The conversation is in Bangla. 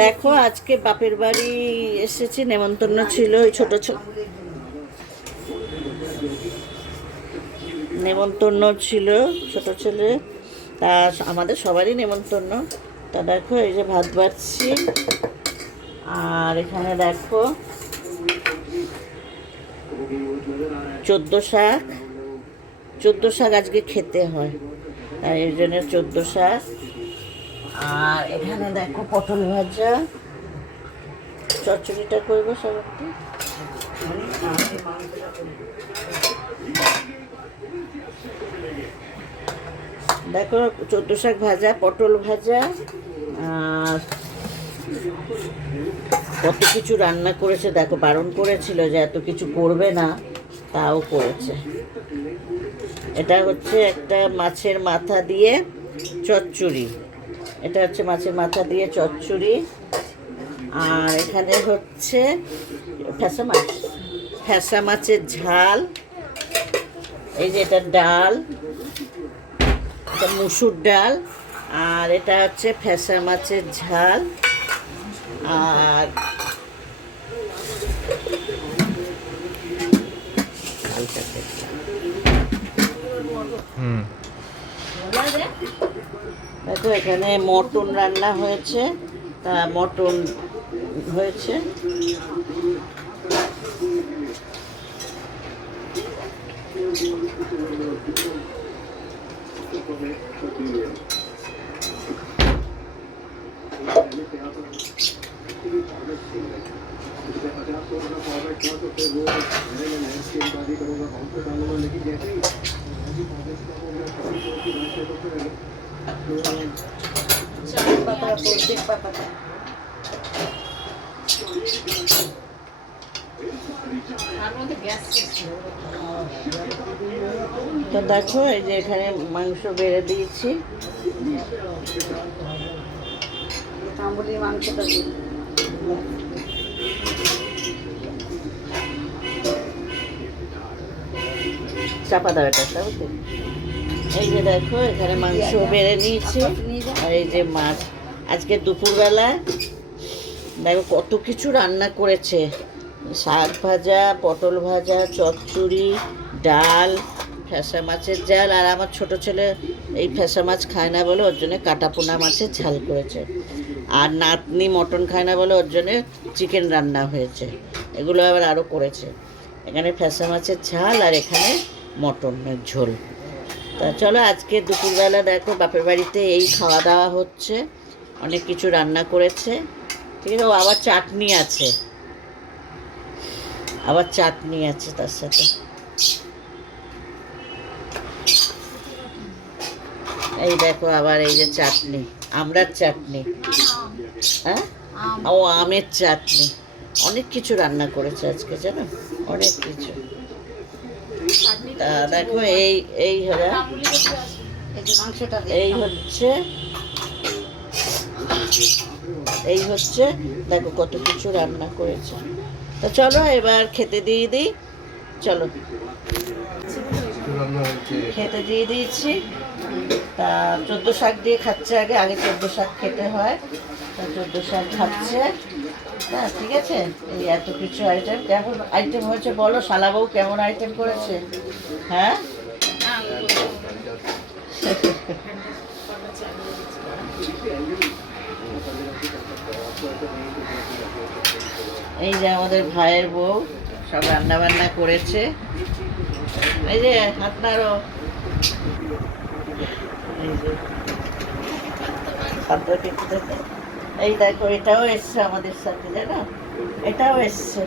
দেখো আজকে বাপের বাড়ি এসেছি, নেমন্তন্ন ছিল। ওই ছোট ছোট নেমন্তন্ন ছিল, ছোট ছেলে। তা আমাদের সবারই নেমন্তন্ন। তা দেখো এই যে ভাত বাড়ছি, আর এখানে দেখো 14 শাক আজকে খেতে হয়, তাই এই জন্য 14 শাক। আর এখানে দেখো পটল ভাজা, চচ্চড়িটা করবো সবাইকে। দেখো 14 শাক ভাজা, পটল ভাজা, আর কত কিছু রান্না করেছে দেখো। বারণ করেছিল যে এত কিছু করবে না, তাও করেছে। এটা হচ্ছে একটা মাছের মাথা দিয়ে চচ্চড়ি, এটা হচ্ছে মাছের মাথা দিয়ে চচ্চড়ি। আর এখানে হচ্ছে ফ্যাসা মাছের ঝাল। এই যে এটা ডাল, এটা মুসুর ডাল। আর এটা হচ্ছে ফ্যাসা মাছের ঝাল। আর দেখো এখানে মটন রান্না হয়েছে, তা মটন হয়েছে। তো দেখো এই যে এখানে মাংস বেড়ে দিয়েছি। মাংসটা চাপা দাও এটা। এই যে দেখো এখানে মাংস বেড়ে নিয়েছি, আর এই যে মাছ। আজকে দুপুরবেলা দেখো কত কিছু রান্না করেছে। শাক ভাজা, পটল ভাজা, চচ্চড়ি, ডাল, ফ্যাসা মাছের ঝাল। আর আমার ছোট ছেলে এই ফ্যাসা মাছ খায় না বলে ওর জন্যে কাটাপোনা মাছের ঝাল করেছে। আর নাতনি মটন খায় না বলে ওর জন্যে চিকেন রান্না হয়েছে। এগুলো আবার আরও করেছে। এখানে ফ্যাসা মাছের ঝাল, আর এখানে মটনের ঝোল। তা চলো আজকে দুপুরবেলা দেখো বাপের বাড়িতে এই খাওয়া দাওয়া হচ্ছে। অনেক কিছু রান্না করেছে, ঠিক আছে। ও আবার চাটনি আছে, তার সাথে। এই দেখো আবার এই যে চাটনি, আমড়ার চাটনি, হ্যাঁ, ও আমের চাটনি। অনেক কিছু রান্না করেছে আজকে, জানো, অনেক কিছু। তা দেখো এই হচ্ছে দেখো কত কিছু রান্না করেছে। তো চলো এবার খেতে দিয়ে দিই। চলো খেতে দিয়ে দিয়েছি। তা 14 শাক দিয়ে খাচ্ছে, আগে 14 শাক খেতে হয়। তা 14 শাক খাচ্ছে। হ্যাঁ ঠিক আছে। এই এত কিছু আইটেম, কেমন আইটেম হয়েছে বলো। শালাবউ কেমন আইটেম করেছে? হ্যাঁ এই যে আমাদের ভাইয়ের বউ সব রান্না বান্না করেছে। এই যে হাত নাড়ো। এই দেখো এটাও এসছে আমাদের সাথে, জানো, এটাও এসছে।